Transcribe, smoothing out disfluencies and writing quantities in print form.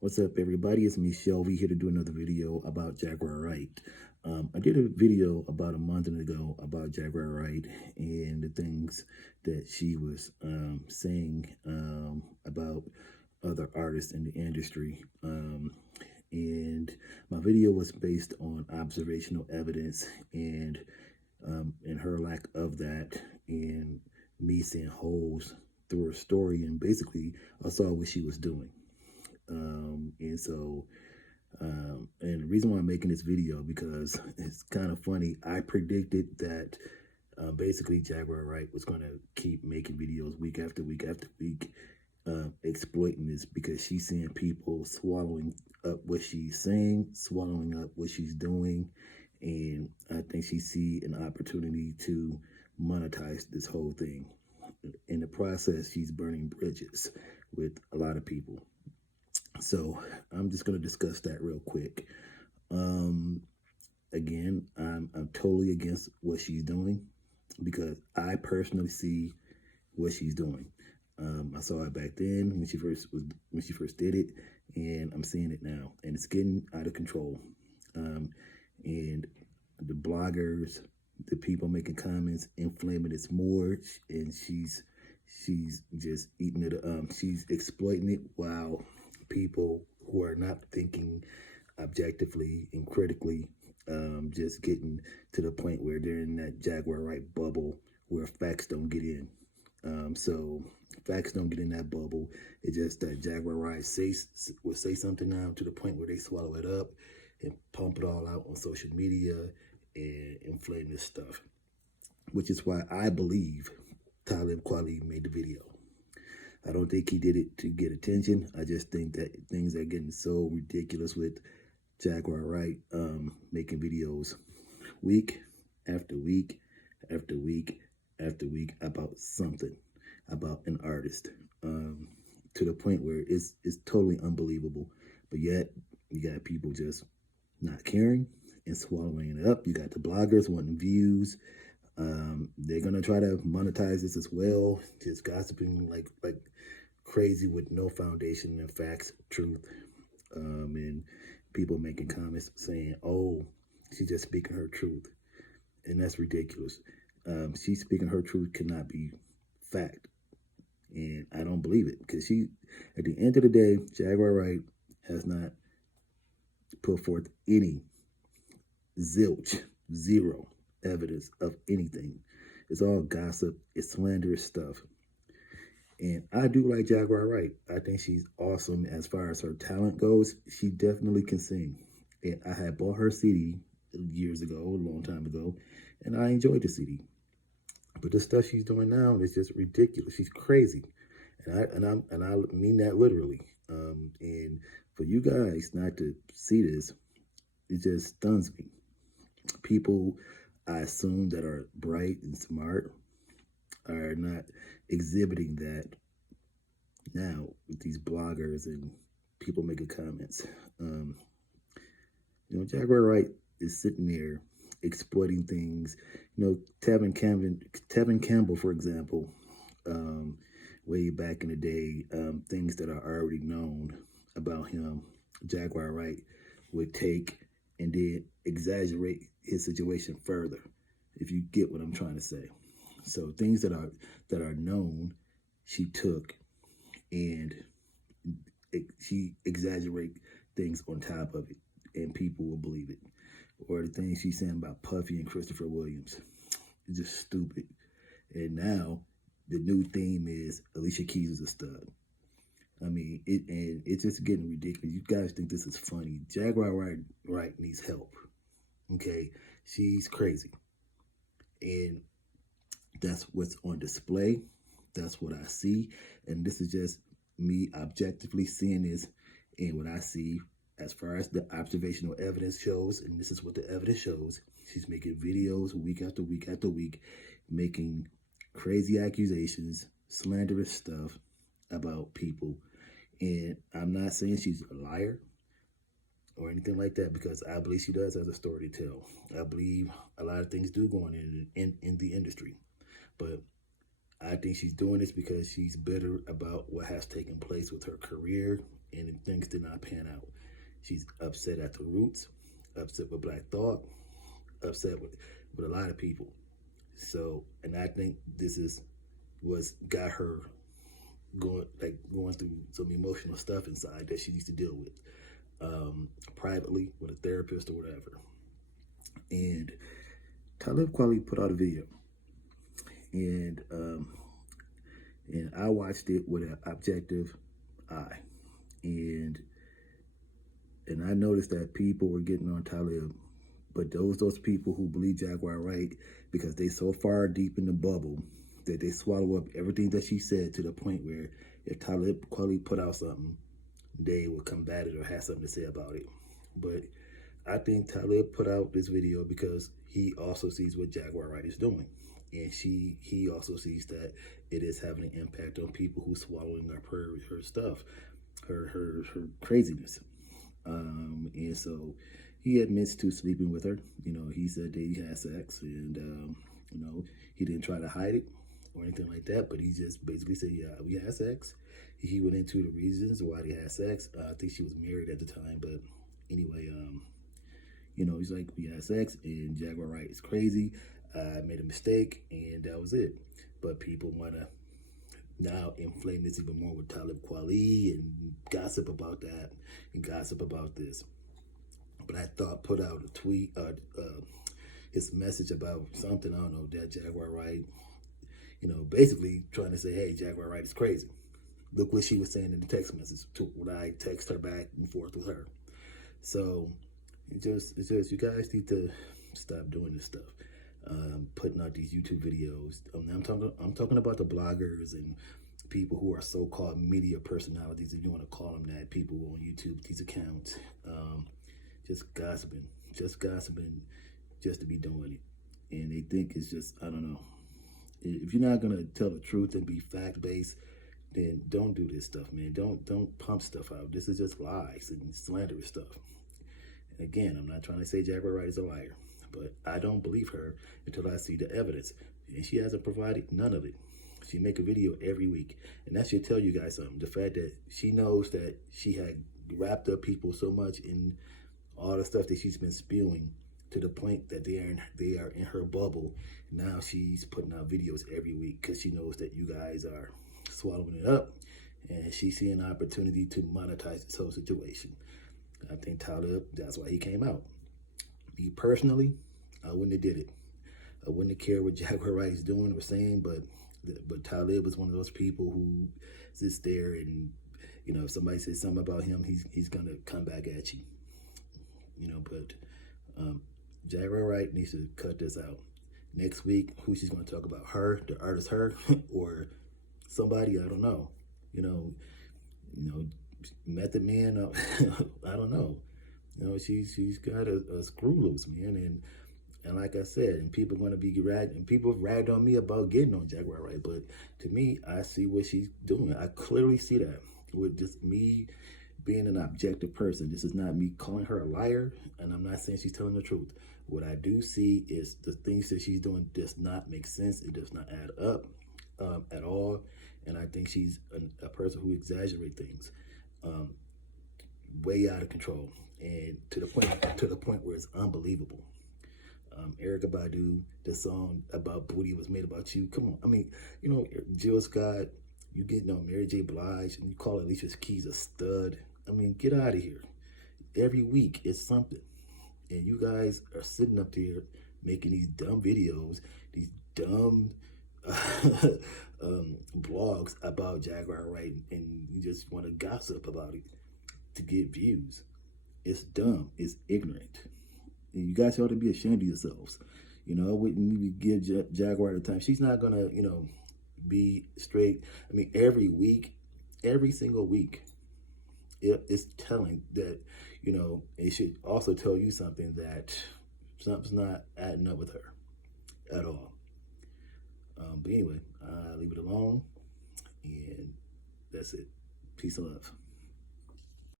What's up, everybody? It's me, Shelby, here to do another video about Jaguar Wright. I did a video about a month ago about Jaguar Wright and the things that she was saying about other artists in the industry. And my video was based on observational evidence and her lack of that, and me seeing holes through her story, and basically I saw what she was doing. And the reason why I'm making this video, because it's kind of funny. I predicted that basically Jaguar Wright was going to keep making videos week after week after week, exploiting this, because she's seeing people swallowing up what she's saying, swallowing up what she's doing. And I think she see an opportunity to monetize this whole thing. In the process, she's burning bridges with a lot of people. So I'm just going to discuss that real quick. Again, I'm totally against what she's doing, because I personally see what she's doing. I saw it back then when she first did it, and I'm seeing it now, and it's getting out of control. And the bloggers, the people making comments, inflaming it more, and she's just eating it. She's exploiting it, while people who are not thinking objectively and critically, just getting to the point where they're in that Jaguar Wright bubble where facts don't get in. So facts don't get in that bubble. It's just that Jaguar Wright will say something now to the point where they swallow it up and pump it all out on social media and inflame this stuff, which is why I believe Talib Kweli made the video. I don't think he did it to get attention. I just think that things are getting so ridiculous with Jaguar Wright making videos week after week after week after week about something, about an artist, to the point where it's totally unbelievable. But yet you got people just not caring and swallowing it up. You got the bloggers wanting views. They're gonna try to monetize this as well, just gossiping like crazy with no foundation in facts, truth, and people making comments saying, "Oh, she's just speaking her truth," and that's ridiculous. She's speaking her truth cannot be fact, and I don't believe it, because at the end of the day, Jaguar Wright has not put forth any zero evidence of anything. It's all gossip. It's slanderous stuff. And I do like Jaguar Wright. I think she's awesome as far as her talent goes. She definitely can sing. And I had bought her CD years ago, a long time ago, and I enjoyed the CD. But the stuff she's doing now is just ridiculous. She's crazy, and I mean that literally. And for you guys not to see this, it just stuns me. People, I assume, that are bright and smart are not exhibiting that now with these bloggers and people making comments. Jaguar Wright is sitting there exploiting things. Tevin Campbell, for example, way back in the day, things that are already known about him, Jaguar Wright would take and then exaggerate his situation further, if you get what I'm trying to say. So things that are known, she took and she exaggerate things on top of it, and people will believe it. Or the things she's saying about Puffy and Christopher Williams, it's just stupid. And now the new theme is Alicia Keys is a stud. I mean, it's just getting ridiculous. You guys think this is funny? Jaguar Wright needs help. Okay, she's crazy, and that's what's on display. That's what I see, and this is just me objectively seeing this, and what I see as far as the observational evidence shows, and this is what the evidence shows. She's making videos week after week after week, making crazy accusations, slanderous stuff about people. And I'm not saying she's a liar or anything like that, because I believe she does have a story to tell. I believe a lot of things do go on in the industry. But I think she's doing this because she's bitter about what has taken place with her career and things did not pan out. She's upset at the roots, upset with Black Thought, upset with a lot of people. So, and I think this is what's got her going through some emotional stuff inside that she needs to deal with privately with a therapist or whatever. And Talib Kweli put out a video, and I watched it with an objective eye, and I noticed that people were getting on Talib, but those people who believe Jaguar Wright because they so far deep in the bubble that they swallow up everything that she said, to the point where if Talib Kweli put out something, they will combat it or have something to say about it. But I think Talib put out this video because he also sees what Jaguar Wright is doing. And he also sees that it is having an impact on people who swallowing up her stuff, her craziness. And so he admits to sleeping with her. You know, he said that he had sex, and you know, he didn't try to hide it or anything like that, but he just basically said, yeah, we had sex. He went into the reasons why they had sex. I think she was married at the time, but anyway, you know, he's like, we had sex, and Jaguar Wright is crazy. I made a mistake, and that was it. But people want to now inflame this even more with Talib Kweli and gossip about that and gossip about this. But I thought put out a tweet, his message about something, I don't know, that Jaguar Wright, you know, basically trying to say, hey, Jaguar Wright is crazy. Look what she was saying in the text message when I text her back and forth with her. So it's just you guys need to stop doing this stuff. Putting out these YouTube videos. I'm talking about the bloggers and people who are so-called media personalities, if you want to call them that. People on YouTube, these accounts, just gossiping, just to be doing it, and they think it's just, I don't know. If you're not gonna tell the truth and be fact-based, then don't do this stuff, man. Don't pump stuff out. This is just lies and slanderous stuff. And again, I'm not trying to say Jaguar Wright is a liar, but I don't believe her until I see the evidence. And she hasn't provided none of it. She make a video every week. And that should tell you guys something. The fact that she knows that she had wrapped up people so much in all the stuff that she's been spewing, to the point that they are in her bubble. Now she's putting out videos every week because she knows that you guys are swallowing it up. And she's seeing an opportunity to monetize this whole situation. I think Talib, that's why he came out. Me personally, I wouldn't have did it. I wouldn't have cared what Jaguar Wright is doing or saying, but Talib is one of those people who sits there and, you know, if somebody says something about him, he's gonna come back at you. You know, but Jaguar Wright needs to cut this out. Next week, who she's gonna talk about? Her, the artist her, or somebody, I don't know. You know, Method Man, I don't know. You know, she's got a screw loose, man, and like I said, and people going to be ragged, and people have ragged on me about getting on Jaguar Wright, but to me, I see what she's doing. I clearly see that with just me being an objective person. This is not me calling her a liar, and I'm not saying she's telling the truth. What I do see is the things that she's doing does not make sense. It does not add up at all, and I think she's a person who exaggerates things way out of control, and to the point where it's unbelievable. Erykah Badu, the song about Booty was made about you. Come on, I mean, you know, Jill Scott, you getting on Mary J. Blige, and you call Alicia Keys a stud. I mean, get out of here. Every week it's something, and you guys are sitting up there making these dumb videos, these dumb blogs about Jaguar Wright, and you just want to gossip about it to get views. It's dumb. It's ignorant. And you guys ought to be ashamed of yourselves. You know, I wouldn't even give Jaguar the time. She's not gonna, you know, be straight. I mean, every single week, it's telling that, you know, it should also tell you something, that something's not adding up with her at all. But anyway, I'll leave it alone, and that's it. Peace and love.